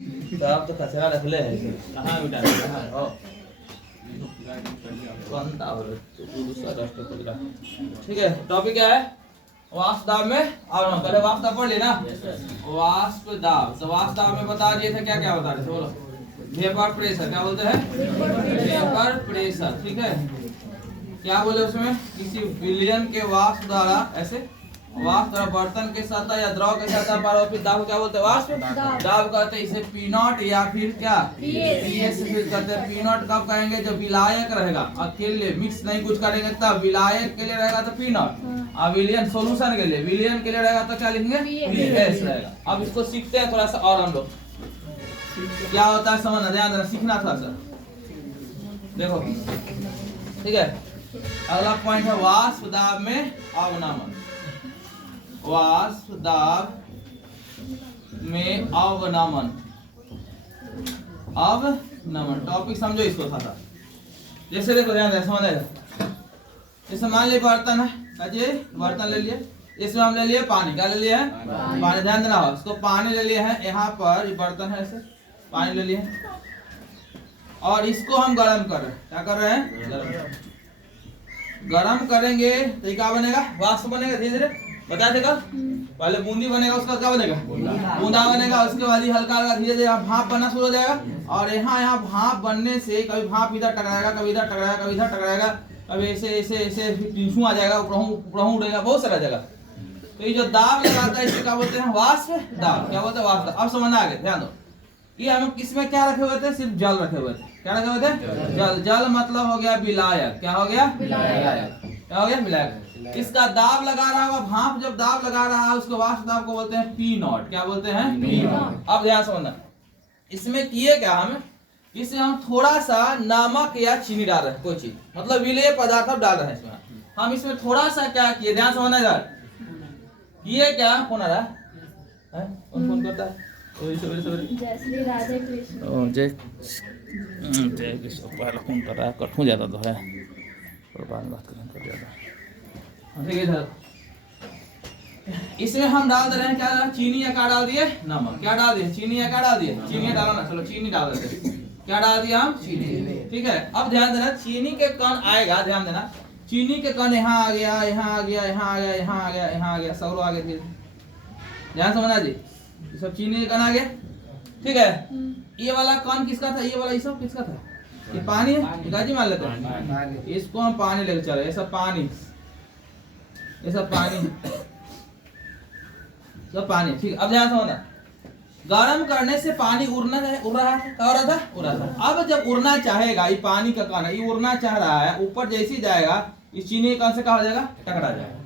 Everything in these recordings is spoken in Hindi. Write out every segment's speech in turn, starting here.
तो आप तो कचरा रख ले कहाँ मिटा कहाँ ठीक है। टॉपिक क्या है? वाष्प दाब में अवनमन। पहले वाष्प दाब पढ़ लेना। वाष्प दाब, तो वाष्प दाब में बता दिए थे क्या क्या बता रहे थे, बोलो। वेपर प्रेशर, क्या बोलते हैं? वेपर प्रेशर, ठीक है। क्या बोले उसमें? किसी विलयन के वाष्प द्वारा, ऐसे वाष्प द्वारा बर्तन के सतह या द्रव के सतह पर आरोपित दाब को क्या बोलते हैं? वाष्प दाब कहते हैं। इसे पी नॉट या फिर क्या पीएस कहते हैं। पी नॉट कब कहेंगे? जब विलायक रहेगा, अकेले मिक्स नहीं कुछ करेंगे तब। विलायक के लिए रहेगा तो पी नॉट, और विलयन सोल्यूशन के लिए, विलयन के लिए रहेगा तो क्या लिखेंगे? पीएस रहेगा। अब इसको सीखते हैं थोड़ा सा और हम लोग। क्या होता है समझना, ध्यान देना, सीखना थोड़ा सा। देखो ठीक है। अगला पॉइंट है वाष्प दाब में अवनमन। वाष्प दाब में अवनमन। अवनमन टॉपिक समझो इसको था। जैसे देखो ध्यान दे, समझ आएगा। जैसे मान लीजिए बर्तन है, अजय बर्तन ले लिए, इसमें हम ले लिए पानी। क्या ले लिया है? पानी। ध्यान देना हो, इसको पानी ले लिए है। यहाँ पर ये बर्तन है, ऐसे पानी ले लिए और इसको हम गर्म कर रहे हैं। क्या कर रहे हैं? गरम करेंगे तो क्या बनेगा? वाष्प बनेगा। धीरे धीरे बता देगा। पहले बूंदी बनेगा, उसका क्या बनेगा? बूंदा बनेगा। उसके बाद ही हल्का हल्का धीरे धीरे भाप बनना शुरू हो जाएगा। और यहाँ भाप बनने से कभी भाप इधर टकराएगा, कभी इधर टकराएगा, कभी इधर टकराएगा, कभी ऐसे ऐसे ऐसे टिंशू आ जाएगा, ऊपर उड़ेगा, बहुत सारा जगह। तो ये जो दाब लगाता है इसे क्या बोलते हैं? वाष्प दाब। क्या बोलते हैं? वाष्प दाब। अब समझना आगे, ध्यान दो। ये हम इसमें क्या रखे हुए थे? सिर्फ जल रखे हुए थे। क्या रखे हुए थे? जल। जल मतलब हो गया विलायक। क्या हो गया? विलायक। क्या हो गया? विलायक। इसका दाब लगा रहा होगा, भाप जब दाब लगा रहा है उसको वाष्प दाब को बोलते हैं पी नॉट। क्या बोलते हैं? P not. अब ध्यान समझना, इसमें किए क्या हम? इसमें हम थोड़ा सा नमक या चीनी डाल रहे हैं, कोई चीज मतलब विलेय पदार्थ डाल रहे हैं इसमें। हम इसमें थोड़ा सा क्या किए, ध्यान समझना यार। किए क्या? कौन आ रहा है? कौन फोन करता है? जय श्री राधे कृष्ण। जय कृष्ण। पहले फोन कर रहा है, कट हो जाता तो है, और बाद में बात करें, कट जाता। ठीक है सर। इसमें हम डाल दे रहे हैं क्या? चीनी या क्या डाल दिए? नमक। क्या डाल दिए? चीनी या क्या डाल दिए? चीनी डाला ना, चलो चीनी डाल देते। क्या डाल दिया हम? चीनी। ठीक है। अब ध्यान देना, चीनी के कण आएगा, ध्यान देना, चीनी के कण यहाँ आ गया, यहाँ आ गया, यहाँ आ गया, यहाँ आ गया, यहाँ आ गया, सगरो आ गया। ध्यान समझना जी, ये सब चीनी के कण आ गया। ठीक है। ये वाला कण किसका था? ये वाला ये सब किसका था? ये पानी है, गाजी मान लेते हैं। इसको हम पानी लेकर चले, ये सब पानी, ये सब पानी, सब पानी। ठीक। अब ध्यान समझना, गरम करने से पानी उड़ रहा है, उड़ रहा था, उड़ रहा था। अब जब उड़ना चाहेगा, ये पानी का कण है, ये उड़ना चाह रहा है, ऊपर जैसे ही जाएगा इस चीनी के कण से क्या हो जाएगा? टकरा जाएगा।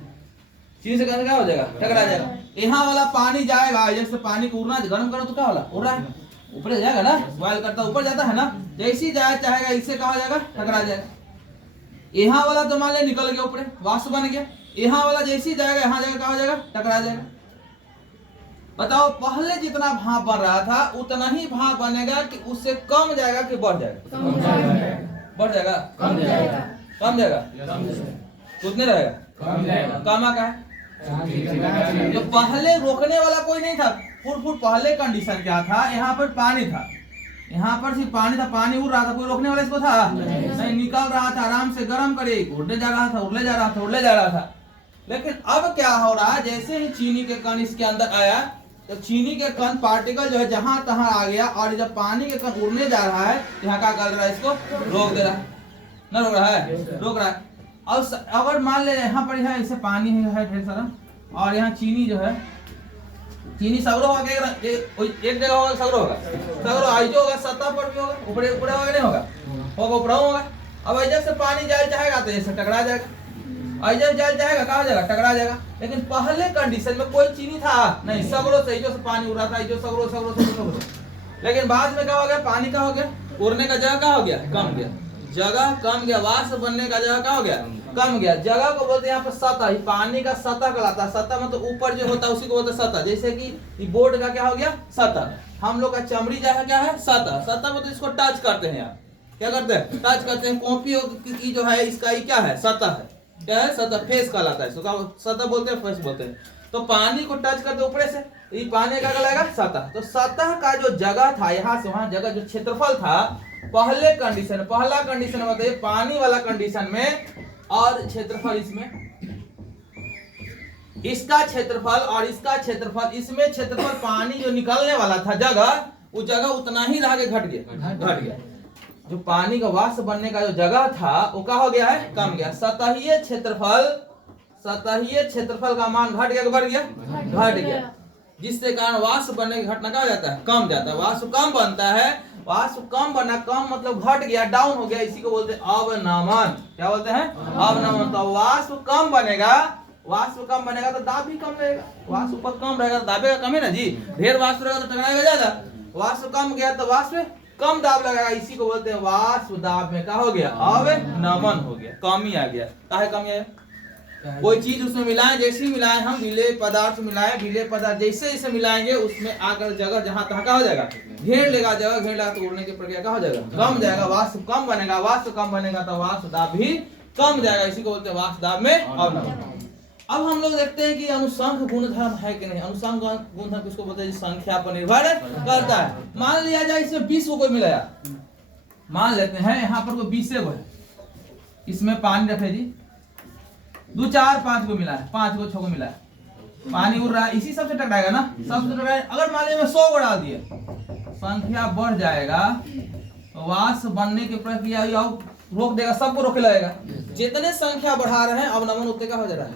चीनी से कण से क्या हो जाएगा? टकरा जाएगा। यहाँ वाला पानी जाएगा, जैसे पानी को उड़ना, गरम करो तो क्या वाला उड़ रहा है, ऊपर जाएगा ना, बॉयल करता ऊपर जाता है ना, जैसे ही जाए चाहेगा इससे क्या हो जाएगा? टकरा जाएगा। यहाँ वाला तो मान लिया निकल गया ऊपर, वाष्प बन गया। यहाँ वाला जैसे ही जाएगा, यहाँ जाएगा, क्या हो जाएगा? टकरा जाएगा। बताओ, पहले जितना भाप बन रहा था उतना ही भाप बनेगा कि उससे कम जाएगा कि बढ़ जाएगा? बढ़ जाएगा? कम जाएगा। कम जाएगा? कितने रहेगा? कम जाएगा। कम का है जो पहले रोकने वाला कोई नहीं था। फुट पहले कंडीशन क्या था? यहाँ पर पानी था, यहाँ पर सिर्फ पानी था, पानी उड़ रहा था, कोई रोकने वाला इसको था? नहीं, निकल रहा था आराम से, गर्म करे, उड़ने जा रहा था, उड़ने जा रहा था, उड़ने जा रहा था। लेकिन अब क्या हो रहा है? जैसे ही चीनी के कण इसके अंदर आया तो चीनी के कण पार्टिकल जो है जहां तहां आ गया, और जब पानी के कण उड़ने जा रहा है यहाँ क्या कर रहा है? इसको रोक दे रहा है ना, रोक रहा है, रोक रहा है। और अगर मान ले यहाँ पर है ऐसे पानी है ढेर सारा, और यहाँ चीनी जो है, चीनी सगरो होगा, एक जगह होगा, सगरो होगा, सगरो आइजो होगा, सतह पर भी होगा, ऊपर ऊपर होगा, नहीं होगा, होगा ऊपर होगा। अब ऐसे से पानी जाए चाहेगा तो ऐसे टकरा जाएगा, ऐसे जाए चाहेगा कहाँ जाएगा? टकरा जाएगा। लेकिन पहले कंडीशन में कोई चीनी था नहीं, सगरो से जो से पानी उड़ रहा था, जो सगरो सगरो सगरो। लेकिन बाद में क्या हो गया? पानी का हो गया, उड़ने का जगह क्या हो गया? कम गया, जगह कम गया, वाष्प बनने का जगह क्या हो गया? कम गया। जगह को बोलते हैं यहाँ पर सतह, ही पानी का सतह कहलाता है। सतह मतलब ऊपर जो होता है उसी को बोलते हैं सतह। जैसे कि बोर्ड का क्या हो गया? सतह। हम लोग का चमड़ी जो है क्या है? सतह। सतह मतलब इसको टच करते हैं आप, क्या करते हैं? टच करते हैं। कॉपी की जो है इसका ये क्या है? सतह है। क्या है? सतह, फेस कहलाता है इसको, सतह बोलते हैं, फेस बोलते हैं। तो पानी को टच करते ऊपर से, तो ये पानी का लगेगा सतह। तो सतह का जो जगह था यहाँ से वहां जगह जो क्षेत्रफल था पहले कंडीशन, पहला कंडीशन बताइए पानी वाला कंडीशन में और क्षेत्रफल इसमें, इसका क्षेत्रफल और इसका क्षेत्रफल, इसमें क्षेत्रफल पानी जो निकलने वाला था जगह वो जगह उतना ही रह के घट गया। जो पानी का वाष्प बनने का जो जगह था वो क्या हो गया है, कम गया। सतहीय क्षेत्रफल का मान घट गया, बढ़ गया, घट गया, जिससे कारण वाष्प बनने की घटना क्या हो जाता है, कम जाता है। वाष्प कम बनता है, वाष्प कम बना, कम मतलब घट गया, डाउन हो गया, इसी को बोलते हैं अवनमन। क्या बोलते हैं, अवनमन। तो वाष्प कम बनेगा, वाष्प कम बनेगा तो दाब भी कम रहेगा। वाष्प ऊपर कम रहेगा तो दाबेगा कम है ना जी। ढेर वाष्प रहेगा तो टकराएगा ज्यादा। वाष्प कम गया तो वाष्प कम दाब लगाएगा, इसी को बोलते हैं वाष्प दाब में क्या हो गया, अवनमन हो गया, कमी आ गया। काहे कमी आया, कोई चीज उसमें मिलाएं, जैसे मिलाएं हम विलेय पदार्थ मिलाएं, विलेय पदार्थ जैसे जैसे मिलाएंगे उसमें आकर जगह जहां तहां का हो जाएगा, घेर लेगा, जगह घेर लेगा तो उड़ने की प्रक्रिया का हो जाएगा, कम जाएगा, वाष्प कम बनेगा, वाष्प कम बनेगा तो वाष्प दाब भी कम जाएगा, इसी को बोलते हैं वाष्प दाब में अवनमन। अब हम लोग देखते हैं कि अनुसंख गुणधर्म है कि नहीं। अनुसंख गुणधर्म किसको बोलते हैं, संख्या पर निर्भर करता है। मान लिया जाए इसमें 20 को कोई मिलाया, मान लेते हैं यहाँ पर कोई 20 है, इसमें पानी रखे जी, 2 4 5 को मिला है, 5 को 6 को मिला है, पानी उड़ रहा है, इसी सबसे टकराएगा ना, सबसे टकराएगा। अगर मान लीजिए 100 को डाल दिए, संख्या बढ़ जाएगा, वाष्प बनने की प्रक्रिया रोक देगा, सबको रोके लगेगा। जितने संख्या बढ़ा रहे हैं अवनमन उतने का हो जा रहा है,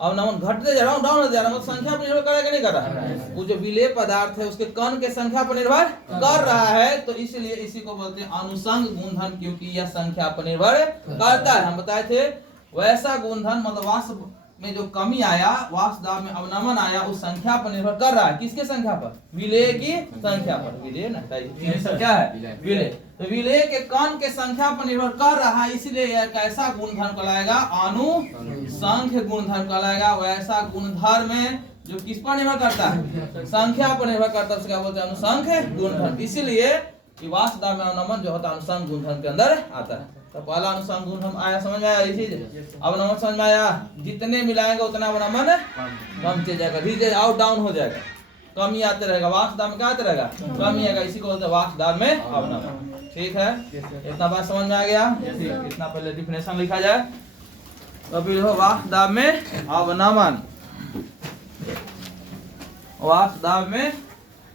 अवनमन घटते जा रहा है, डाउन हो जा रहा है, मतलब संख्या पर निर्भर करेगा नहीं कर रहा है। वो जो विलेय पदार्थ है उसके कण के संख्या पर निर्भर कर रहा है, तो इसलिए इसी को बोलते हैं अनुसंग गुणधर्म, क्योंकि यह संख्या पर निर्भर करता है। हम बताए थे वैसा गुणधर्म मतलब वाष्प में जो कमी आया, वाष्प दाब में अवनमन आया, उस संख्या पर निर्भर कर रहा है। किसके संख्या पर, विलेय की संख्या पर। विलेय ना क्या है, विलेय। तो विलेय के कण के संख्या पर निर्भर कर रहा है, इसलिए यह कैसा गुणधर्म कहलाएगा, अनुसंख गुणधर्म कहलाएगा। वैसा गुणधर्म में जो किस पर निर्भर करता है, संख्या पर निर्भर करता है, उसको क्या बोलते हैं, अनुसंख गुणधर्म। इसीलिए वाष्प दाब में अवनमन जो होता है अनुसंख गुणधर्म के अंदर आता है। तो पहला अनुसंग गुणधर्म आया, समझ में आया, इसी अवनमन समझ में आया। जितने मिलाएंगे उतना अवनमन कम चल जाएगा, धीरे आउट डाउन हो जाएगा, कमी आते रहेगा, वाष्प दाब में क्या आते रहेगा, कमी आएगा, इसी को बोलते हैं वाष्प दाब में अवनमन। ठीक है, इतना बात समझ में आ गया। इतना पहले डिफिनेशन लिखा जाए, तो फिर वाष्प दाब में अवनमन, वाष्प दाब में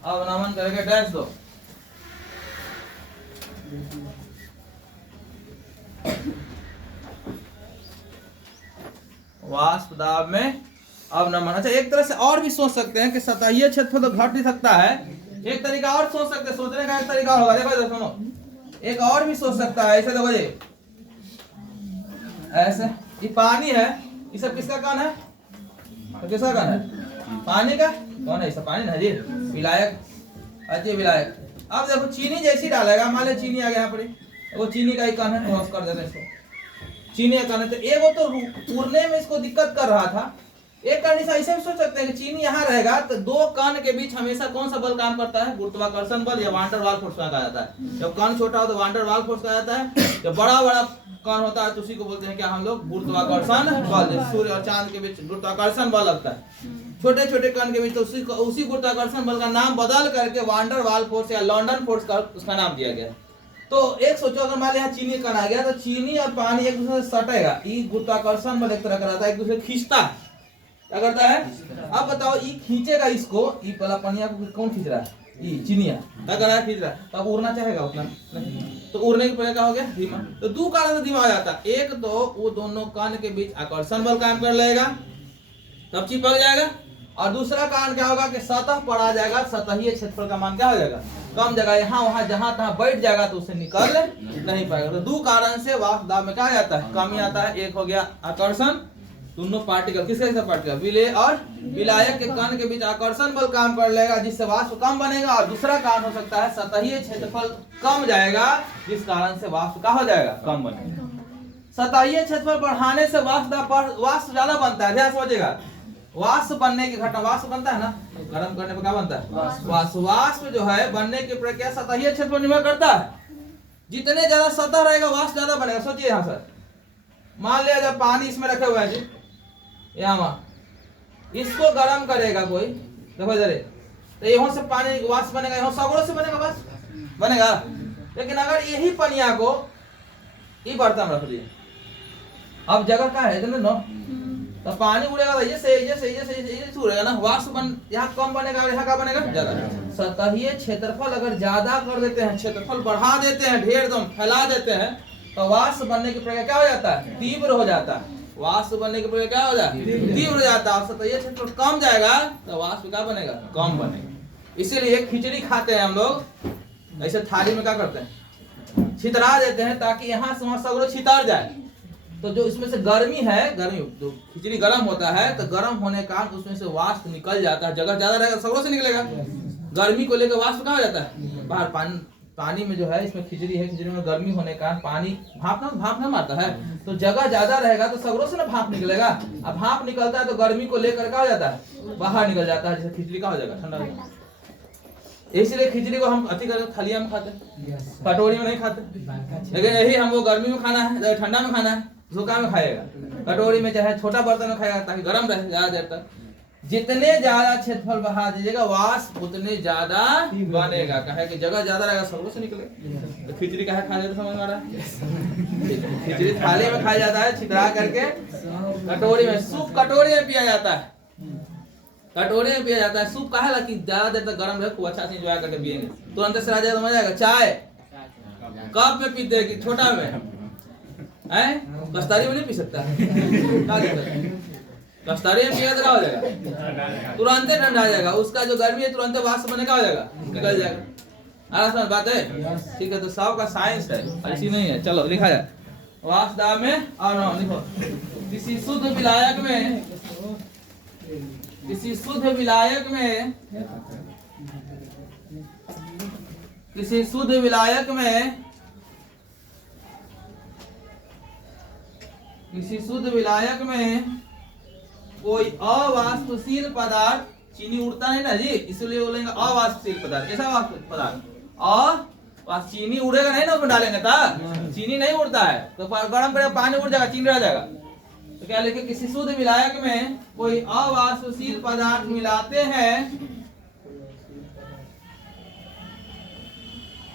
अवनमन करके डैश दो। वाष्प दाब में अवनमन। अच्छा, एक तरह से और भी सोच सकते हैं कि सतहीय क्षेत्रफल तो घट नहीं सकता है, एक तरीका और सोच सकते हैं, सोचने का एक तरीका होगा, देखो सुनो, एक और भी सोच सकता है। ऐसे देखो ये, ऐसे ये पानी है, ये सब किसका कण है, तो किसका कण है, पानी का। कौन है, सब पानी ना जी, विलायक, अजय विलायक। अब देखो चीनी जैसी डालेगा, मान लो चीनी आ गया यहाँ पर, वो चीनी का ही कण है, क्रॉस कर देते हैं इसको, चीनी का कण है। तो एगो तो उड़ने में इसको दिक्कत कर रहा था, एक कंडीशन ऐसे भी सोच सकते हैं कि चीनी यहाँ रहेगा तो दो कण के बीच हमेशा कौन सा बल काम करता है, गुरुत्वाकर्षण बल या वान डेर वाल्स फोर्स कहा जाता है। जब कण छोटा हो तो वान डेर वाल्स फोर्स कहा जाता है, जब बड़ा बड़ा कण होता है तो उसी को बोलते हैं क्या हम लोग, गुरुत्वाकर्षण बल। जैसे सूर्य और चांद के बीच गुरुत्वाकर्षण बल लगता है, छोटे छोटे कण के बीच, तो उसी गुरुत्वाकर्षण बल का नाम बदल करके वान डेर वाल्स फोर्स या लंदन फोर्स का उसका नाम दिया गया। तो एक सोचो, अगर मान लिया चीनी कण आ गया तो चीनी और पानी एक दूसरे से सटेगा, ये गुरुत्वाकर्षण बल एक तरह का रहता है, एक दूसरे खींचता है, क्या करता है। अब बताओ, ये खींचेगा इसको, ये पहला पनिया को कौन खींच रहा है, ये चीनिया क्या कर रहा है, खींच रहा है, तब उड़ना चाहेगा उतना नहीं, तो उड़ने की प्रक्रिया हो गया धीमा। तो दो कारण से धीमा हो जाता है, एक तो वो दोनों कण के बीच आकर्षण बल काम कर लेगा तब चिपक जाएगा, और दूसरा कारण क्या होगा कि सतह पर आ जाएगा, सतहीय क्षेत्रफल का मान क्या हो जाएगा, कम जगह, यहाँ वहां जहां तहां बैठ जाएगा तो उसे निकल नहीं पाएगा। तो दो कारण से वाष्प दाब में क्या आता है, कमी आता है। एक हो गया आकर्षण, दोनों पार्टिकल, किसके पार्टिकल, विलेय और विलायक के कण के बीच आकर्षण बल काम कर लेगा, जिससे वाष्प कम बनेगा। और दूसरा कारण हो सकता है सतहीय क्षेत्रफल कम जाएगा, जिस कारण से वाष्प का हो जाएगा, कम बनेगा। सतहीय क्षेत्रफल बढ़ाने से वाष्प ज्यादा बनता है, ध्यान समझिएगा। वाष्प बनने की घटना, वाष्प बनता है ना, गर्म करने पर क्या बनता है, वाष्प। वाष्प जो है बनने की प्रक्रिया सतहीय क्षेत्र पर निर्भर करता है। जितने ज्यादा सतह रहेगा वाष्प ज्यादा बनेगा। सोचिए यहाँ सर, मान लिया जब पानी इसमें रखे हुए हैं जी, यहाँ इसको गर्म करेगा कोई, देखो इधर तो यहाँ से पानी वाष्प बनेगा, यहाँ सगरों से बनेगा वाष्प बनेगा। लेकिन अगर यही पनिया को ये बर्तन रख दिए, अब जगह क्या है इधर ना, तो पानी उड़ेगा तो ये उड़ेगा ना, वाष्प बन यहाँ कम बनेगा और यहाँ का बनेगा ज्यादा। सतहीय क्षेत्रफल अगर ज्यादा कर देते हैं, क्षेत्रफल बढ़ा देते हैं, ढेर दम फैला देते हैं, तो वाष्प बनने की प्रक्रिया क्या हो जाता है, तीव्र हो जाता है। वाष्प बनने की प्रक्रिया क्या हो जाता है, तीव्र हो जाता है। सतहीय क्षेत्रफल कम जाएगा तो वाष्प क्या बनेगा, कम बनेगा। इसीलिए खिचड़ी खाते हैं हम लोग, ऐसे थाली में क्या करते हैं, छितरा देते हैं ताकि यहाँ से वहाँ सगरों छितर जाए। तो जो इसमें से गर्मी है, गर्मी जो खिचड़ी गर्म होता है, तो गर्म होने का उसमें से वाष्प निकल जाता है, जगह ज्यादा रहेगा सगरों से निकलेगा। गर्मी को लेकर वाष्प कहाँ हो जाता है, बाहर। पानी में जो है, इसमें खिचड़ी है, खिचड़ी में गर्मी होने का पानी भाप ना मारता है, तो जगह ज्यादा रहेगा तो सगरों से ना भाप निकलेगा। अब भाप निकलता है तो गर्मी को लेकर क्या हो जाता है, बाहर निकल जाता है, जैसे खिचड़ी का हो जाएगा, ठंडा हो जाएगा। इसलिए खिचड़ी को हम अति करके थालिया में खाते हैं, कटोरी में नहीं खाते। लेकिन यही हमको गर्मी में खाना है, ठंडा में खाना है, झोंका में खाएगा, कटोरी में चाहे छोटा बर्तन में खाएगा ताकि गर्म रहे ज्यादा देर तक। जितने ज्यादा क्षेत्रफल बढ़ा दीजिएगा वाष्प उतने ज्यादा बनेगा, कहे कि जगह ज्यादा रहेगा सगरों से निकलेगा। तो खिचड़ी कहे खा जाता, समझ में आ रहा है, खिचड़ी थाली में खाया जाता है छितरा करके, कटोरी में। सूप कटोरी में पिया जाता है, कटोरे में पिया जाता है। सूप कहा है कि ज्यादा देर तक गर्म रहे, खूब अच्छा से एंजॉय करके पिएंगे, तुरंत से आ जाएगा, मजा आएगा। चाय कप में पीते हैं कि छोटा में, कस्तारी में नहीं पी सकता, कस्तारी में पिया तो क्या हो जाएगा, तुरंत ठंडा आ जाएगा, उसका जो गर्मी है तुरंत वाष्प बने का हो जाएगा, निकल जाएगा। आ समझ बात है, ठीक है। तो सब का साइंस है, ऐसी नहीं है। चलो लिखा जाए, वाष्प दाब में और लिखो, किसी शुद्ध विलायक में, किसी शुद्ध विलायक में, किसी शुद्ध विलायक में, किसी शुद्ध विलायक में कोई अवाष्पशील पदार्थ, चीनी उड़ता है ना जी, इसलिए बोलेंगे अवाष्पशील पदार्थ। कैसा वाष्प पदार्थ, चीनी उड़ेगा नहीं ना, उसमें डालेंगे था, चीनी नहीं उड़ता है, तो गर्म करेगा पानी उड़ जाएगा, चीनी रह जाएगा। तो क्या लिखे, किसी शुद्ध विलायक में कोई अवाष्पशील पदार्थ मिलाते हैं,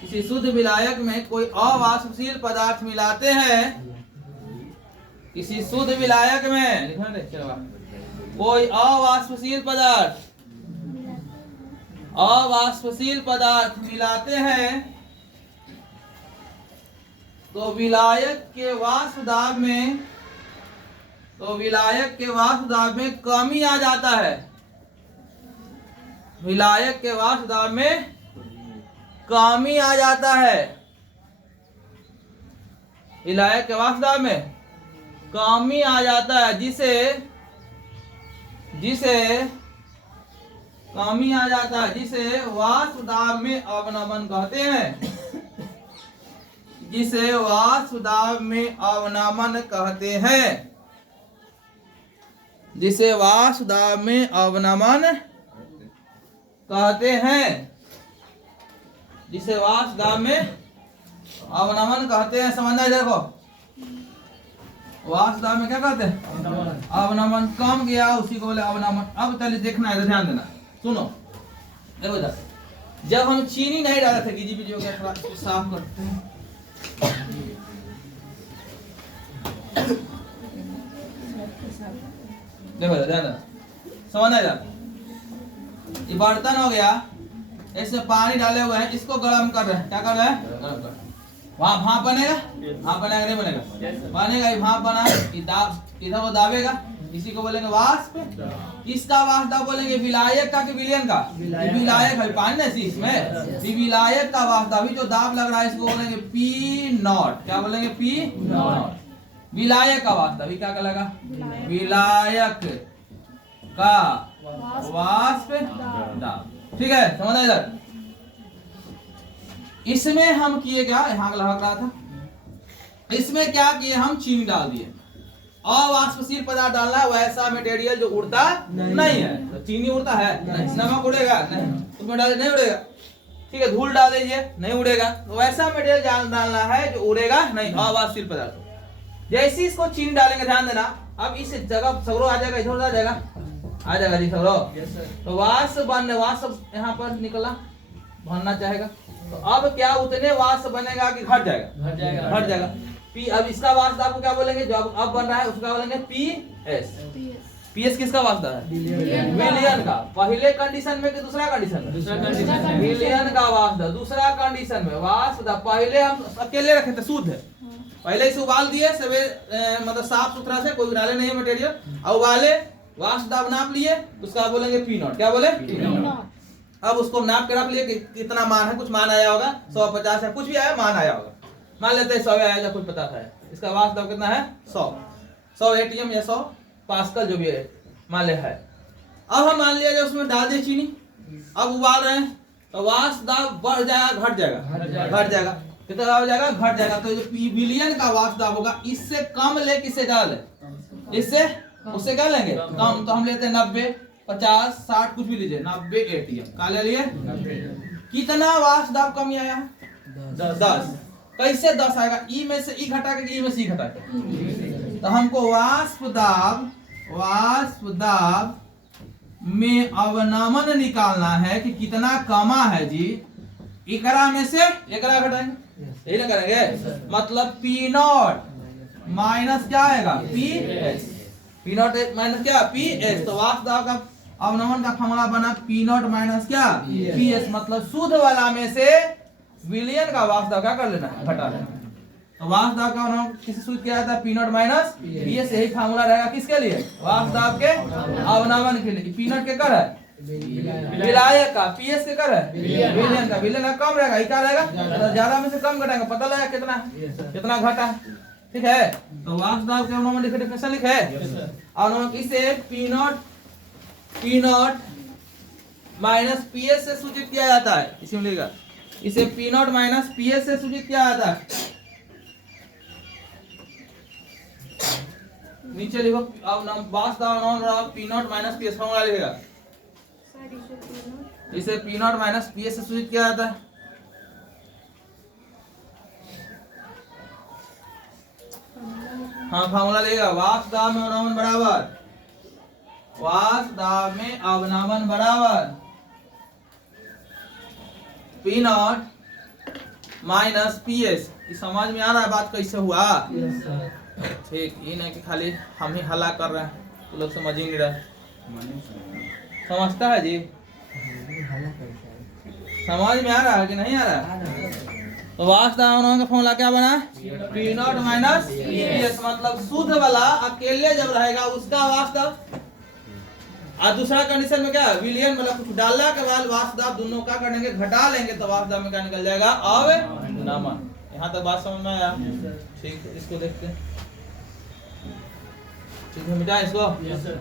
किसी शुद्ध विलायक में कोई अवाष्पशील पदार्थ मिलाते हैं, किसी शुद्ध विलायक में लिखना दे, चलो कोई अवाष्पशील पदार्थ, अवाष्पशील पदार्थ मिलाते हैं, तो विलायक के वाष्प दाब में, तो विलायक के वाष्प दाब में कमी आ जाता है, विलायक के वाष्प दाब में कमी आ जाता है, विलायक के वाष्प दाब में कमी आ जाता है, जिसे कमी आ जाता है, जिसे वाष्प दाब में अवनमन कहते हैं, जिसे वाष्प दाब में अवनमन कहते हैं, जिसे वाष्प दाब में अवनमन कहते हैं, जिसे वाष्प दाब में अवनमन कहते हैं। समझना इधर को, वाष्प दाब में क्या कहते हैं, अवनमन। कम गया उसी को बोले अवनमन। अब चलिए देखना है, ध्यान देना, सुनो देखो इधर, जब हम चीनी नहीं डाले थे, गिजी बिजी हो गया, थोड़ा इसको साफ करते हैं। देखो ध्यान समझना इधर, ये बर्तन हो गया, इसमें पानी डाले हुए हैं, इसको गर्म कर रहे हैं, क्या कर रहे हैं, गर्म कर। वहाँ भाप बनेगा, भाप बनेगा नहीं बनेगा, बनेगा। ये भाप बना, इधर वो दाबेगा, इसी को बोलेंगे वाष्प। किसका वाष्प दाब बोलेंगे, विलायक का कि विलयन का, विलायक है, पानी ना सी इसमें, विलायक का वाष्प दाब, जो दाब लग रहा है इसको बोलेंगे पी नॉट। क्या बोलेंगे, पी नॉट। विलायक का वाष्प दाब, क्या लगा, विलायक का वाष्प दाब, ठीक है। समझा इधर। इसमें हम किए क्या, यहाँ लग रहा था, इसमें क्या किए, हम चीनी डाल दिए। अवाष्पशील पदार्थ डालना है, वैसा मटेरियल जो उड़ता नहीं है। तो चीनी उड़ता है, नमक उड़ेगा नहीं, उसमें डाले नहीं उड़ेगा, ठीक है। धूल डाल दीजिए, नहीं उड़ेगा। तो वैसा मटेरियल डालना है जो उड़ेगा नहीं, अवाष्पशील पदार्थ। जैसे इसको चीनी डालेंगे, ध्यान देना, अब इस जगह सगरों आ जाएगा, इधर आ जाएगा, आ जाएगा जी सब लोग। Yes sir. तो वाष्प यहाँ पर निकला, बनना चाहेगा तो अब क्या उतने वाष्प बनेगा कि घट जाएगा? घट जाएगा। घट जाएगा। पी, अब इसका वाष्प आपको क्या बोलेंगे? जो अब बन रहा है उसका बोलेंगे पी एस। पीएस किसका वाष्प है? विलियन का। पहले कंडीशन में कि दूसरा कंडीशन में? दूसरा कंडीशन में। विलियन का वाष्प। दूसरा कंडीशन में वाष्प पहले हम अकेले रखे थे शुद्ध, पहले इसे उबाल दिए मतलब साफ सुथरा से, कोई डाले नहीं मटेरियल, और उबाले वाष्प दाब नाप लिए, उसका बोलेंगे पी नॉट। क्या बोले? अब उसको नाप के रख लिए कि कितना मान है, कुछ मान आया होगा 150 है, कुछ भी आया मान आया होगा, मान लेते हैं 100 आया, जब कुछ पता था। इसका वाष्प दाब कितना है? 100 एटीएम या 100 पास्कल जो भी है मान ले है। अब हम मान लिया उसमें डाल दे चीनी, अब उबाल रहे हैं तो वाष्प दाब बढ़ जाएगा घट जाएगा? घट जाएगा। कितना हो जाएगा? घट जाएगा। तो जो विलियन का वाष्प दाब होगा इससे कम ले, किससे डाल? इससे उससे क्या लेंगे? कम। तो हम लेते हैं 90, 50, 60 कुछ भी लीजिए, 90 एटीएम का ले लिए। कितना वाष्प दाब कमी आया है? 10। कैसे 10 आएगा? ई में से ई घटा के, ई में से ई घटा के। तो हमको वाष्प दाब में अवनमन निकालना है कि कितना कमा है जी। एकरा में से एकरा घटाएंगे, यही ना करेंगे। मतलब पी नॉट माइनस क्या आएगा? P S. P naught minus क्या? P S. तो वाष्प दाब का अवनमन का फॉर्मूला बना पी नॉट माइनस क्या? P S. मतलब शुद्ध वाला में से विलियन का वाष्प दाब क्या कर लेना है? घटा लेना। तो वाष्प दाब का अवनमन किससे सूचित किया जाता है? P naught minus P S. यही फॉर्मूला रहेगा किसके लिए? वाष्प दाब के अवनमन के लिए। पी नॉट के कर है विलायक का, पी एस के कर है विलियन का। विलियन का कम रहेगा, क्या रहेगा? तो ज्यादा में से कम घटाएंगे, पता लगा कितना कितना घटा। ठीक है। तो वाष्प दाब के अवनमन लिखे, डेफिनेशन लिखे अवनमन इसे P naught minus P S से सूचित किया जाता है। इसमें लिखा इसे P naught minus P S से सूचित किया जाता है। नीचे लिखो वाष्प दाब P naught minus P S formula लिखेगा। इसे P naught minus P S से सूचित किया जाता है। हाँ फॉर्मूला लेगा वाष्प दाब में अवनमन बराबर, वाष्प दाब में अवनमन बराबर P naught minus P S. समझ में आ रहा है बात कैसे हुआ? ठीक, ये नहीं कि खाली हम ही हल्ला कर रहे हैं तो लोग समझ ही नहीं रहे। समझता है जी? समझ में आ रहा है कि नहीं आ रहा? तो वाष्प दाब का फॉर्मूला क्या बना? P naught minus P S. मतलब शुद्ध वाला अकेले जब रहेगा उसका वाष्प दाब, और दूसरा कंडीशन में क्या? विलियन मतलब कुछ डालने के बाद वाष्प दाब दोनों का करेंगे घटा लेंगे तो वाष्प दाब में क्या निकल जाएगा? अवनमन। यहाँ तक बात समझ में आया? ठीक है, इसको देखते हैं। ठीक है, मिटाएं इसको। Yes sir.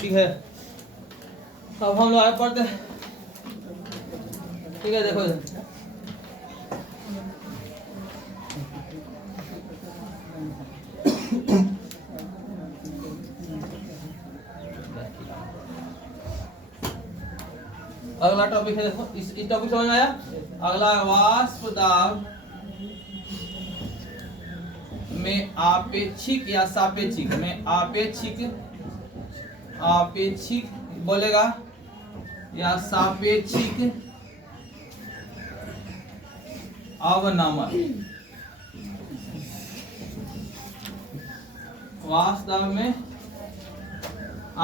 ठीक है, अब हम लोग आगे पढ़ते हैं। ठीक है, देखो अगला टॉपिक है, देखो इस टॉपिक समझ में आया? अगला वाष्प दाब में आपेक्षिक या सापेक्षिक में आपेक्षिक बोलेगा या सापेक्षिक अवनमन। वाष्प दाब में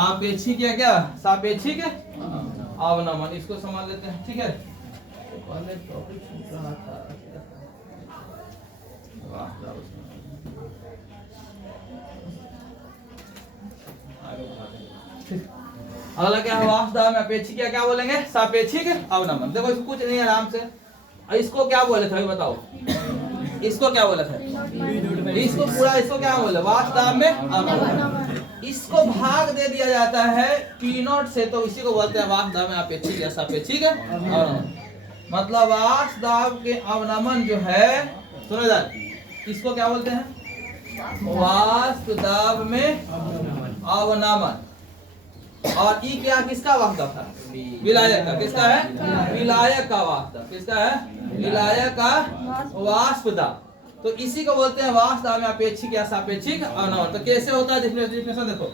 आपेक्षिक या क्या सापेक्षिक अवनमन, इसको समझ लेते हैं। ठीक है, पहले टॉपिक पूछ रहा था वाष्प दाब आगे बढ़ाते हैं। अगला क्या है वास्तव में अपेक्षिक, क्या बोलेंगे सापेक्षिक अवनमन। देखो इसको कुछ नहीं आराम से, इसको क्या बोले थे बताओ, इसको क्या बोले थे, इसको पूरा इसको क्या बोले वास्तव में अवनमन। इसको भाग दे दिया जाता है P0 से, तो इसी को बोलते हैं वास्तव में अपेक्षिक या सापेक्षिक अवनमन। मतलब वास्तव के अवनमन जो है, सुनो जाए, इसको क्या बोलते हैं वास्तव में अवनमन। और ई क्या किसका वास्तव था, विलायक का। किसका है, विलायक का वास्तव। किसका है, विलायक का वास्तव। तो इसी को बोलते हैं वास्तव में अपेक्षिक या सापेक्षिक अवनमन। तो कैसे होता है डिफिनेशन देखो,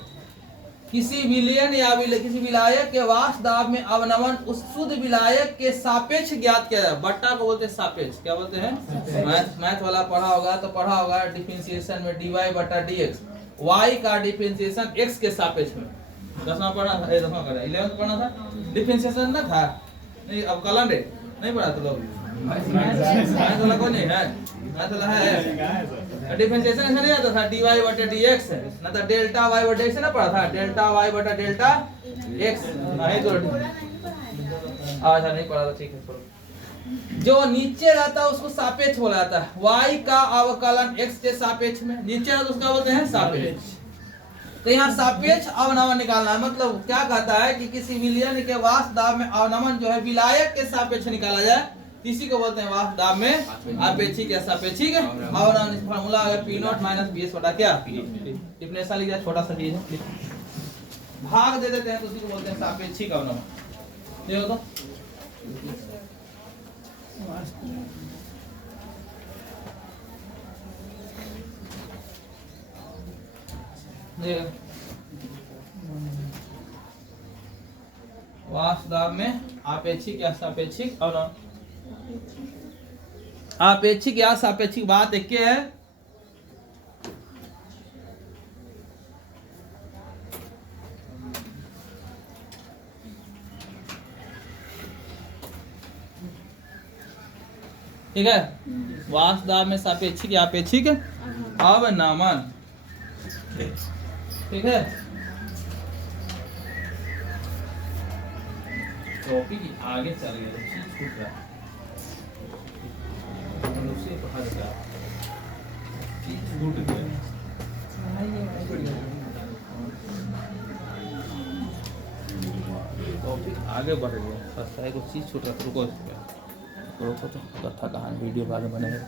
किसी विलयन या किसी विलायक के वास्तव में अवनमन उस शुद्ध विलायक के सापेक्ष ज्ञात किया जाए। बट्टा को बोलते हैं सापेक्ष। क्या बोलते हैं, मैथ वाला पढ़ा होगा डिफरेंशिएशन में dy बटा dx, y का डिफरेंशिएशन x के सापेक्ष में। 10वां पढ़ा था, 10वां का 11th पढ़ा था डिफरेंशिएशन ना था नहीं, अब कलन रे नहीं पढ़ा तो लोग मैथ वाला कौन है, मैथ वाला है। डिफरेंशिएशन ऐसा नहीं आता था dy बटा dx ना, तो डेल्टा y बटा x ना पढ़ा था, डेल्टा y बटा डेल्टा x नहीं तो अच्छा नहीं पढ़ा था, ठीक है छोड़ो। जो नीचे रहता है उसको सापेक्ष बोला जाता है। y का अवकलन x के सापेक्ष में, नीचे रहता उसका बोलते हैं सापेक्ष। तो यहाँ सापेक्ष अवनमन निकालना है, मतलब क्या कहता है कि किसी विलयन के वास्तव में अवनमन जो है विलायक के सापेक्ष निकाला जाए, इसी को बोलते हैं वास्तव में अपेक्षिक या सापेक्षिक अवनमन। फार्मूला है P0 माइनस PS बटा क्या, डिफरेंशियल लिख दिया, छोटा सा चीज है, भाग दे देते हैं तो उसी को बोलते हैं सापेक्षिक अवनमन। देखो तो वास्तव में आपेक्षिक या सापेक्षिक अवनमन। आपेक्षिक या सापेक्षिक बात एक है, ठीक है। वास्तव में सापेक्षिक या अपेक्षिक अवनमन, ठीक है। टॉपिक आगे चल गया, चीज छूट रहा है, उससे पढ़ा गया, चीज छूट गया, टॉपिक आगे बढ़ गया, कुछ चीज छूट रहा था। रुको तो कथा कहानी वीडियो आगे बनेगा।